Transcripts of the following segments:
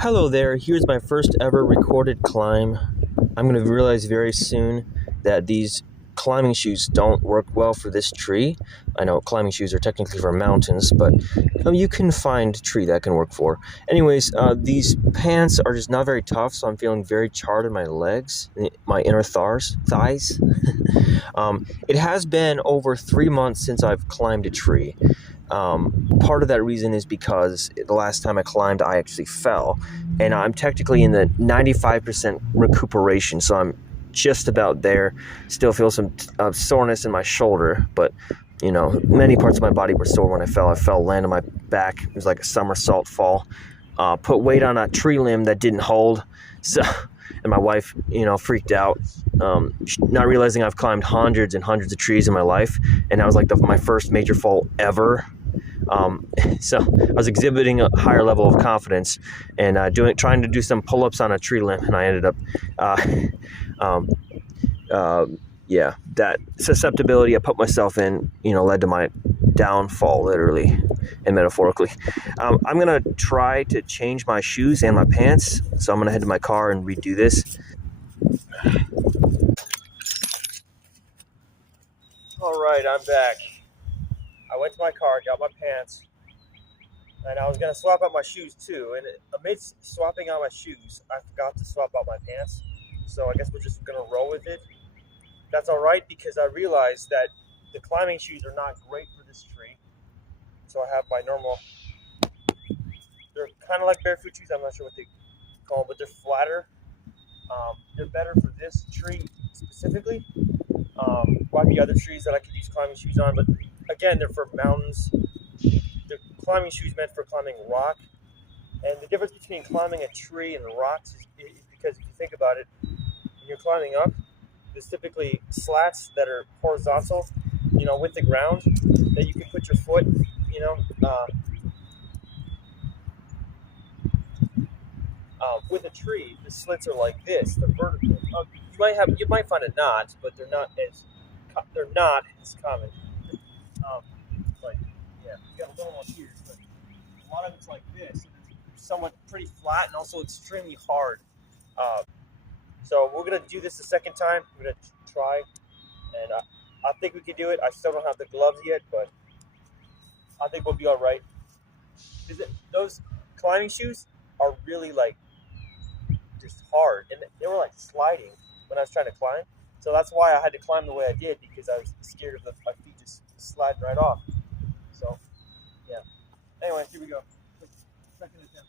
Hello there, here's my first ever recorded climb. I'm going to realize very soon that these climbing shoes don't work well for this tree. I know climbing shoes are technically for mountains, but you can find a tree that can work for. Anyways, these pants are just not very tough, so I'm feeling very charred in my legs, my inner thighs. It has been over 3 months since I've climbed a tree. Part of that reason is because the last time I climbed, I actually fell, and I'm technically in the 95% recuperation, so I'm just about there. Still feel some soreness in my shoulder, but many parts of my body were sore when I fell. I fell, landed on my back. It was like a somersault fall. Put weight on a tree limb that didn't hold, so and my wife, freaked out, not realizing I've climbed hundreds and hundreds of trees in my life, and that was like my first major fall ever. So I was exhibiting a higher level of confidence and trying to do some pull-ups on a tree limb, and I ended up, um, that susceptibility I put myself in, led to my downfall, literally and metaphorically. I'm gonna try to change my shoes and my pants, so I'm gonna head to my car and redo this. All right, I'm back. I went to my car, got my pants, and I was going to swap out my shoes too. And amidst swapping out my shoes, I forgot to swap out my pants. So I guess we're just going to roll with it. That's all right, because I realized that the climbing shoes are not great for this tree. So I have my normal, they're kind of like barefoot shoes. I'm not sure what they call them, but they're flatter. They're better for this tree specifically. Might be other trees that I could use climbing shoes on, but again, they're for mountains. The climbing shoes meant for climbing rock, and the difference between climbing a tree and rocks is because if you think about it, when you're climbing up, there's typically slats that are horizontal, with the ground, that you can put your foot, with a tree, the slits are like this, they're vertical. You might find a knot, but they're not as common. But yeah, you got a little more here, but a lot of it's like this. It's somewhat pretty flat and also extremely hard. So we're gonna do this the second time. We're gonna try, and I think we can do it. I still don't have the gloves yet, but I think we'll be all right. Those climbing shoes are really just hard, and they were like sliding when I was trying to climb. So that's why I had to climb the way I did, because I was scared of my feet just sliding right off. So yeah. Anyway, here we go. Second attempt.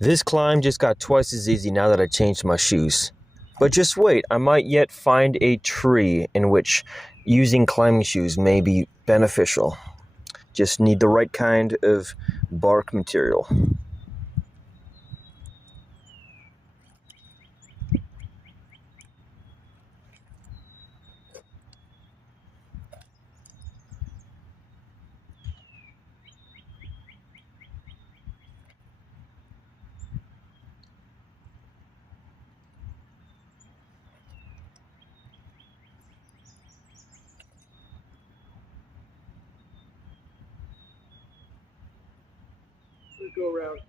This climb just got twice as easy now that I changed my shoes. But just wait, I might yet find a tree in which using climbing shoes may be beneficial. Just need the right kind of bark material. Let's go around.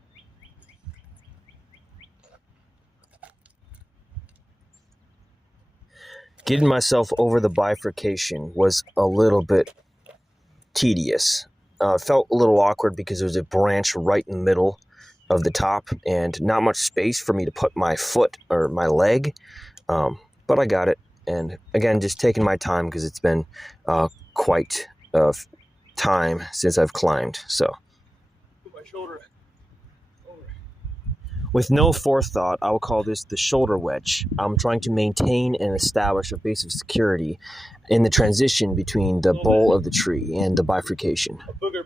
Getting myself over the bifurcation was a little bit tedious. Felt a little awkward because there was a branch right in the middle of the top and not much space for me to put my foot or my leg. But I got it. And again, just taking my time because it's been quite a time since I've climbed. So, put my shoulder over. With no forethought, I will call this the shoulder wedge. I'm trying to maintain and establish a base of security in the transition between the bole of the tree and the bifurcation. A booger.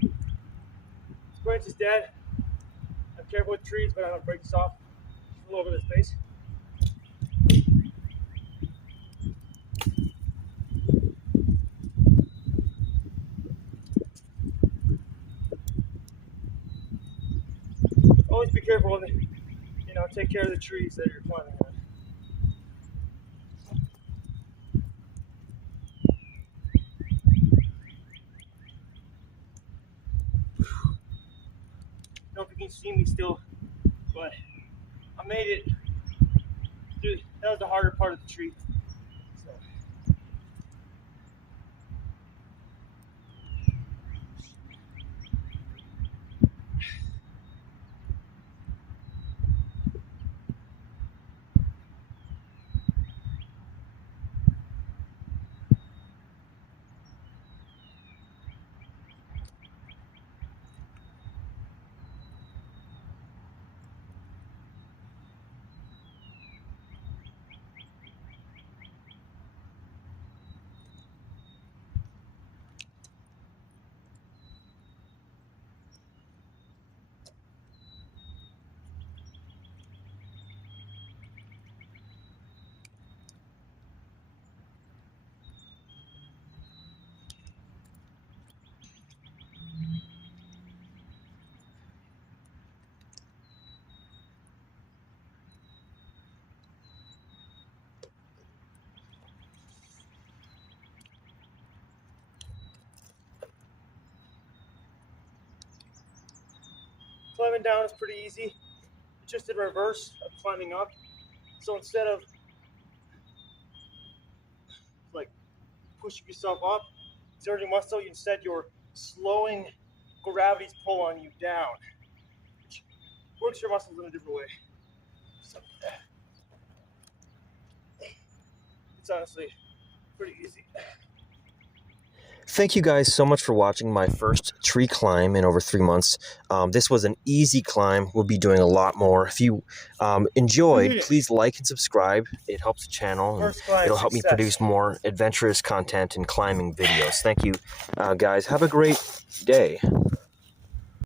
This branch is dead. I'm careful with trees, but I don't break this off. All over this space. careful with it. You know, take care of the trees that you're climbing on. I don't know if you can see me still, but I made it. Dude, that was the harder part of the tree. So. Climbing down is pretty easy, just in reverse of climbing up. So instead of like pushing yourself up, exerting muscle, instead you're slowing gravity's pull on you down, which works your muscles in a different way. So, it's honestly pretty easy. Thank you guys so much for watching my first tree climb in over 3 months. This was an easy climb. We'll be doing a lot more. If you enjoyed, please like and subscribe. It helps the channel, and it'll help me produce more adventurous content and climbing videos. Thank you, guys. Have a great day.